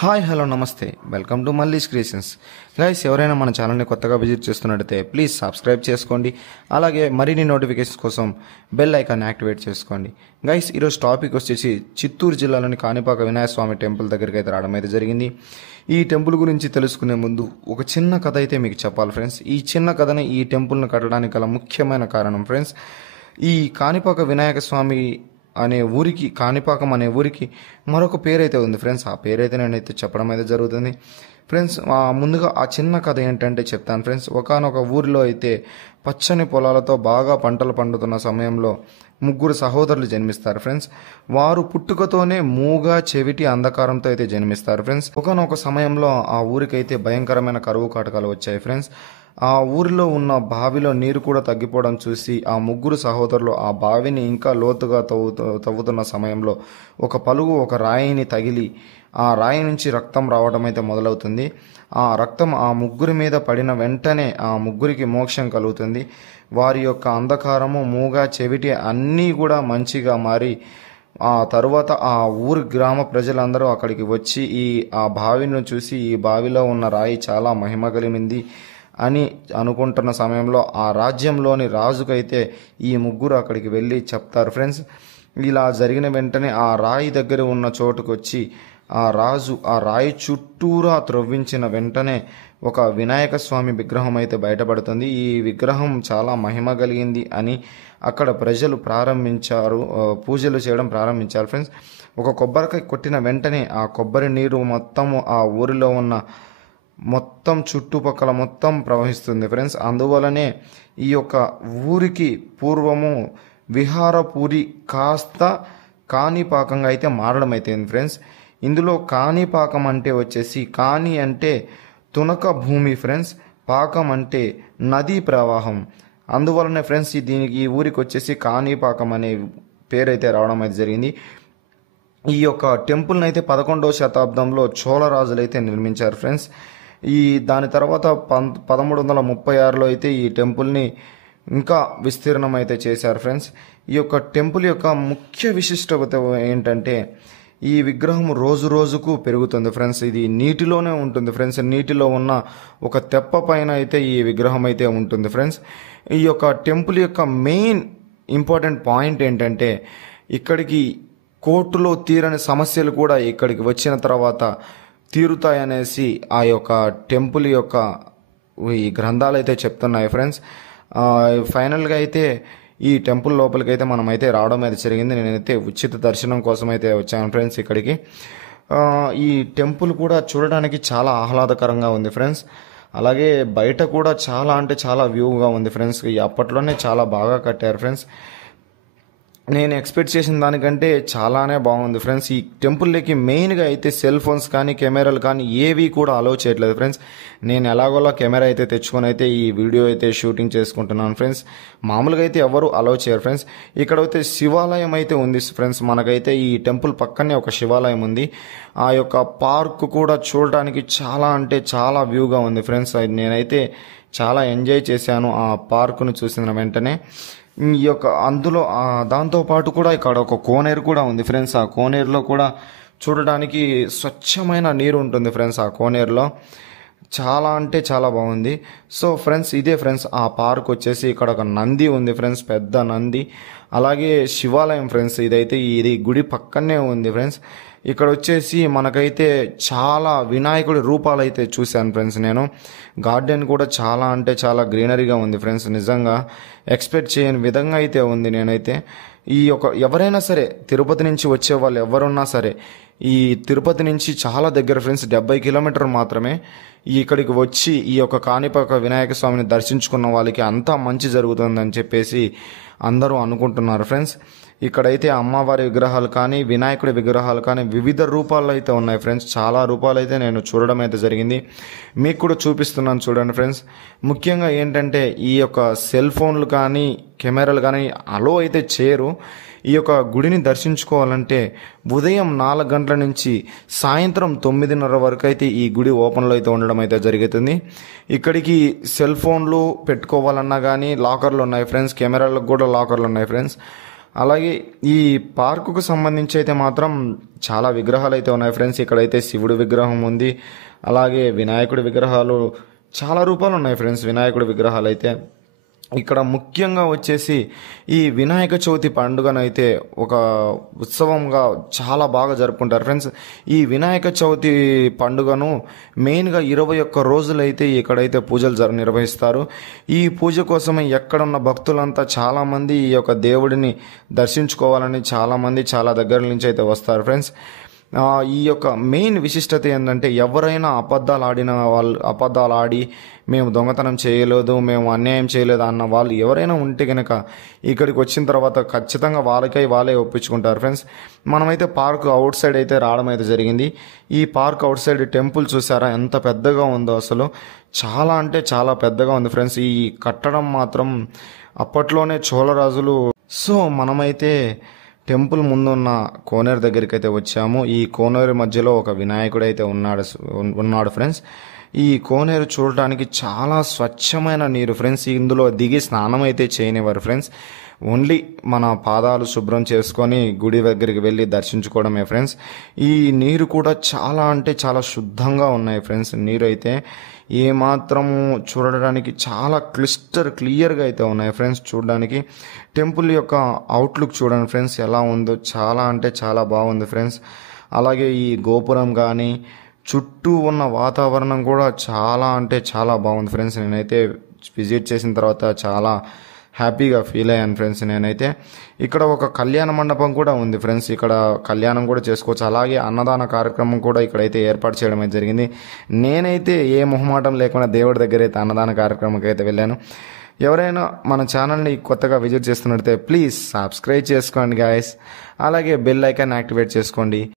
Hi hello నమస్తే welcome to Malli's creations. Guys, ఎవరైనా మన ఛానల్ని కొత్తగా విజిట్ చేస్తున్నట్టయితే ప్లీజ్ సబ్స్క్రైబ్ చేసుకోండి. అలాగే మరిన్ని నోటిఫికేషన్స్ కోసం బెల్ ఐకాన్ యాక్టివేట్ చేసుకోండి. గైస్, ఈరోజు టాపిక్ వచ్చేసి చిత్తూరు జిల్లాలోని కాణిపాక వినాయక స్వామి టెంపుల్ దగ్గరికి అయితే రావడం అయితే జరిగింది. ఈ టెంపుల్ గురించి తెలుసుకునే ముందు ఒక చిన్న కథ అయితే మీకు చెప్పాలి ఫ్రెండ్స్. ఈ చిన్న కథని ఈ టెంపుల్ని కట్టడానికి గల ముఖ్యమైన కారణం ఫ్రెండ్స్, ఈ కాణిపాక వినాయక స్వామి అనే ఊరికి, కాణిపాకం అనే ఊరికి మరొక పేరైతే ఉంది ఫ్రెండ్స్. ఆ పేరైతే నేనైతే చెప్పడం అయితే జరుగుతుంది ఫ్రెండ్స్. ముందుగా ఆ చిన్న కథ ఏంటంటే చెప్తాను ఫ్రెండ్స్. ఒకానొక ఊరిలో అయితే పచ్చని పొలాలతో బాగా పంటలు పండుతున్న సమయంలో ముగ్గురు సహోదరులు జన్మిస్తారు ఫ్రెండ్స్. వారు పుట్టుకతోనే మూగ, చెవిటి, అంధకారంతో అయితే జన్మిస్తారు ఫ్రెండ్స్. ఒకానొక సమయంలో ఆ ఊరికైతే భయంకరమైన కరువు కాటకాలు వచ్చాయి ఫ్రెండ్స్. ఆ ఊరిలో ఉన్న బావిలో నీరు కూడా తగ్గిపోవడం చూసి ఆ ముగ్గురు సహోదరులు ఆ బావిని ఇంకా లోతుగా తవ్వుతున్న సమయంలో ఒక పలుగు ఒక రాయిని తగిలి ఆ రాయి నుంచి రక్తం రావడం అయితే మొదలవుతుంది. ఆ రక్తం ఆ ముగ్గురి మీద పడిన వెంటనే ఆ ముగ్గురికి మోక్షం కలుగుతుంది. వారి యొక్క అంధకారము, మూగ, చెవిటి అన్నీ కూడా మంచిగా మారి ఆ తరువాత ఆ ఊరి గ్రామ ప్రజలందరూ అక్కడికి వచ్చి ఆ బావిని చూసి ఈ బావిలో ఉన్న రాయి చాలా మహిమ కలిగింది అని అనుకుంటున్న సమయంలో ఆ రాజ్యంలోని రాజుకైతే ఈ ముగ్గురు అక్కడికి వెళ్ళి చెప్తారు ఫ్రెండ్స్. ఇలా జరిగిన వెంటనే ఆ రాయి దగ్గర ఉన్న చోటుకు వచ్చి ఆ రాజు ఆ రాయి చుట్టూరా త్రవ్వించిన వెంటనే ఒక వినాయక స్వామి విగ్రహం అయితే బయటపడుతుంది. ఈ విగ్రహం చాలా మహిమ కలిగింది అని అక్కడ ప్రజలు పూజలు చేయడం ప్రారంభించారు ఫ్రెండ్స్. ఒక కొబ్బరికాయ కొట్టిన వెంటనే ఆ కొబ్బరి నీరు మొత్తము ఆ ఊరిలో ఉన్న మొత్తం చుట్టుపక్కల మొత్తం ప్రవహిస్తుంది ఫ్రెండ్స్. అందువలనే ఈ యొక్క ఊరికి పూర్వము విహారపురి కాస్త కాణిపాకంగా అయితే మారడం అయిపోయింది ఫ్రెండ్స్. ఇందులో కాణిపాకం అంటే వచ్చేసి, కాణి అంటే తునక భూమి ఫ్రెండ్స్, పాకం అంటే నదీ ప్రవాహం. అందువలనే ఫ్రెండ్స్ ఈ ఊరికి వచ్చేసి కాణిపాకం అనే పేరైతే రావడం అయితే జరిగింది. ఈ యొక్క టెంపుల్ని అయితే 11వ శతాబ్దంలో చోళరాజులు అయితే నిర్మించారు ఫ్రెండ్స్. దాని తర్వాత 1336లో అయితే ఈ టెంపుల్ని ఇంకా విస్తీర్ణం అయితే చేశారు ఫ్రెండ్స్. ఈ యొక్క టెంపుల్ యొక్క ముఖ్య విశిష్టత ఏంటంటే ఈ విగ్రహం రోజు రోజుకు పెరుగుతుంది ఫ్రెండ్స్. ఇది నీటిలోనే ఉంటుంది ఫ్రెండ్స్. నీటిలో ఉన్న ఒక తెప్ప పైన అయితే ఈ విగ్రహం అయితే ఉంటుంది ఫ్రెండ్స్. ఈ యొక్క టెంపుల్ యొక్క మెయిన్ ఇంపార్టెంట్ పాయింట్ ఏంటంటే ఇక్కడికి కోర్టులో తీరని సమస్యలు కూడా ఇక్కడికి వచ్చిన తర్వాత తీరుతాయనేసి ఆ యొక్క టెంపుల్ యొక్క ఈ గ్రంథాలు అయితే చెప్తున్నాయి ఫ్రెండ్స్. ఫైనల్గా అయితే ఈ టెంపుల్ లోపలికి అయితే మనం అయితే రావడం అయితే జరిగింది. నేనైతే ఉచిత దర్శనం కోసం అయితే వచ్చాను ఫ్రెండ్స్ ఇక్కడికి. ఈ టెంపుల్ కూడా చూడడానికి చాలా ఆహ్లాదకరంగా ఉంది ఫ్రెండ్స్. అలాగే బయట కూడా చాలా అంటే చాలా వ్యూగా ఉంది ఫ్రెండ్స్. అప్పట్లోనే చాలా బాగా కట్టారు ఫ్రెండ్స్. నేను ఎక్స్పెక్ట్ చేసిన దానికంటే చాలానే బాగుంది ఫ్రెండ్స్. ఈ టెంపుల్లోకి మెయిన్గా అయితే సెల్ ఫోన్స్ కానీ కెమెరాలు కానీ ఏవి కూడా అలౌ చేయట్లేదు ఫ్రెండ్స్. నేను ఎలాగోలా కెమెరా అయితే తెచ్చుకొని అయితే ఈ వీడియో అయితే షూటింగ్ చేసుకుంటున్నాను ఫ్రెండ్స్. మామూలుగా అయితే ఎవరు అలౌ చేయరు ఫ్రెండ్స్. ఇక్కడ అయితే శివాలయం అయితే ఉంది ఫ్రెండ్స్. మనకైతే ఈ టెంపుల్ పక్కనే ఒక శివాలయం ఉంది. ఆ యొక్క పార్క్ కూడా చూడడానికి చాలా అంటే చాలా వ్యూగా ఉంది ఫ్రెండ్స్. నేనైతే చాలా ఎంజాయ్ చేశాను ఆ పార్కును చూసిన వెంటనే. ఈ యొక్క అందులో దాంతోపాటు కూడా ఇక్కడ ఒక కోనేరు కూడా ఉంది ఫ్రెండ్స్. ఆ కోనేరులో కూడా చూడడానికి స్వచ్ఛమైన నీరు ఉంటుంది ఫ్రెండ్స్. ఆ కోనేరులో చాలా అంటే చాలా బాగుంది. సో ఫ్రెండ్స్, ఇదే ఫ్రెండ్స్ ఆ పార్క్ వచ్చేసి ఇక్కడ ఒక నంది ఉంది ఫ్రెండ్స్, పెద్ద నంది. అలాగే శివాలయం ఫ్రెండ్స్. ఇది గుడి పక్కనే ఉంది ఫ్రెండ్స్. ఇక్కడ వచ్చేసి మనకైతే చాలా వినాయకుడి రూపాలు అయితే చూశాను ఫ్రెండ్స్. నేను గార్డెన్ కూడా చాలా అంటే చాలా గ్రీనరీగా ఉంది ఫ్రెండ్స్. నిజంగా ఎక్స్పెక్ట్ చేయని విధంగా అయితే ఉంది. నేనైతే ఎవరైనా సరే తిరుపతి నుంచి వచ్చే వాళ్ళు ఎవరున్నా సరే ఈ తిరుపతి నుంచి చాలా దగ్గర ఫ్రెండ్స్, 70 కిలోమీటర్లు మాత్రమే. ఇక్కడికి వచ్చి ఈ యొక్క కాణిపాక వినాయక స్వామిని దర్శించుకున్న వాళ్ళకి అంతా మంచి జరుగుతుందని చెప్పేసి అందరూ అనుకుంటున్నారు ఫ్రెండ్స్. ఇక్కడైతే అమ్మవారి విగ్రహాలు కానీ వినాయకుడి విగ్రహాలు కానీ వివిధ రూపాల్లో అయితే ఉన్నాయి ఫ్రెండ్స్. చాలా రూపాలు అయితే నేను చూడడం అయితే జరిగింది. మీకు కూడా చూపిస్తున్నాను చూడండి ఫ్రెండ్స్. ముఖ్యంగా ఏంటంటే ఈ యొక్క సెల్ ఫోన్లు కానీ కెమెరాలు కానీ అలో అయితే చేయరు. ఈ యొక్క గుడిని దర్శించుకోవాలంటే ఉదయం 4 గంటల నుంచి సాయంత్రం 9:30 వరకు అయితే ఈ గుడి ఓపెన్లో అయితే ఉండడం అయితే జరుగుతుంది. ఇక్కడికి సెల్ ఫోన్లు పెట్టుకోవాలన్నా కానీ లాకర్లు ఉన్నాయి ఫ్రెండ్స్. కెమెరాలకు కూడా లాకర్లు ఉన్నాయి ఫ్రెండ్స్. అలాగే ఈ పార్కుకు సంబంధించి అయితే మాత్రం చాలా విగ్రహాలు అయితే ఉన్నాయి ఫ్రెండ్స్. ఇక్కడైతే శివుడి విగ్రహం ఉంది, అలాగే వినాయకుడి విగ్రహాలు, చాలా రూపాలు ఉన్నాయి ఫ్రెండ్స్ వినాయకుడి విగ్రహాలు అయితే. ఇక్కడ ముఖ్యంగా వచ్చేసి ఈ వినాయక చవితి పండుగనైతే ఒక ఉత్సవంగా చాలా బాగా జరుపుకుంటారు ఫ్రెండ్స్. ఈ వినాయక చవితి పండుగను మెయిన్గా 21 రోజులైతే ఇక్కడైతే పూజలు నిర్వహిస్తారు. ఈ పూజ కోసమే ఎక్కడున్న భక్తులంతా చాలామంది ఈ యొక్క దేవుడిని దర్శించుకోవాలని చాలామంది చాలా దగ్గర నుంచి అయితే వస్తారు ఫ్రెండ్స్. ఈ యొక్క మెయిన్ విశిష్టత ఏంటంటే, ఎవరైనా అబద్ధాలు ఆడి మేము దొంగతనం చేయలేదు, మేము అన్యాయం చేయలేదు అన్న వాళ్ళు ఎవరైనా ఉంటే కనుక ఇక్కడికి వచ్చిన తర్వాత ఖచ్చితంగా వాళ్ళే ఒప్పించుకుంటారు ఫ్రెండ్స్. మనమైతే పార్క్ అవుట్ సైడ్ అయితే రావడం అయితే జరిగింది. ఈ పార్క్ అవుట్ సైడ్ టెంపుల్ చూసారా ఎంత పెద్దగా ఉందో, అసలు చాలా అంటే చాలా పెద్దగా ఉంది ఫ్రెండ్స్. ఈ కట్టడం మాత్రం అప్పట్లోనే చోళరాజులు. సో మనమైతే టెంపుల్ ముందున్న కోనేరు దగ్గరికి అయితే వచ్చాము. ఈ కోనేరు మధ్యలో ఒక వినాయకుడు అయితే ఉన్నాడు ఫ్రెండ్స్. ఈ కోనేరు చూడటానికి చాలా స్వచ్ఛమైన నీరు ఫ్రెండ్స్. ఇందులో దిగి స్నానం అయితే చేయనివారు ఫ్రెండ్స్. ఓన్లీ మన పాదాలు శుభ్రం చేసుకొని గుడి దగ్గరికి వెళ్ళి దర్శించుకోవడమే ఫ్రెండ్స్. ఈ నీరు కూడా చాలా అంటే చాలా శుద్ధంగా ఉన్నాయి ఫ్రెండ్స్. నీరు అయితే ఏమాత్రము చూడడానికి చాలా క్లియర్గా అయితే ఉన్నాయి ఫ్రెండ్స్. చూడడానికి టెంపుల్ యొక్క అవుట్లుక్ చూడండి ఫ్రెండ్స్ ఎలా ఉందో, చాలా అంటే చాలా బాగుంది ఫ్రెండ్స్. అలాగే ఈ గోపురం కానీ చుట్టూ ఉన్న వాతావరణం కూడా చాలా అంటే చాలా బాగుంది ఫ్రెండ్స్. నేనైతే విజిట్ చేసిన తర్వాత చాలా హ్యాపీగా ఫీల్ అయ్యాను ఫ్రెండ్స్. నేనైతే ఇక్కడ ఒక కళ్యాణ మండపం కూడా ఉంది ఫ్రెండ్స్. ఇక్కడ కళ్యాణం కూడా చేసుకోవచ్చు. అలాగే అన్నదాన కార్యక్రమం కూడా ఇక్కడైతే ఏర్పాటు చేయడం అయితే జరిగింది. నేనైతే ఏ మొహమాటం లేకుండా దేవుడి దగ్గర అయితే అన్నదాన కార్యక్రమంకి అయితే వెళ్ళాను. ఎవరైనా మన ఛానల్ని కొత్తగా విజిట్ చేస్తున్నట్లయితే ప్లీజ్ సబ్స్క్రైబ్ చేసుకోండి గాయస్. అలాగే బెల్ ఐకాన్ యాక్టివేట్ చేసుకోండి.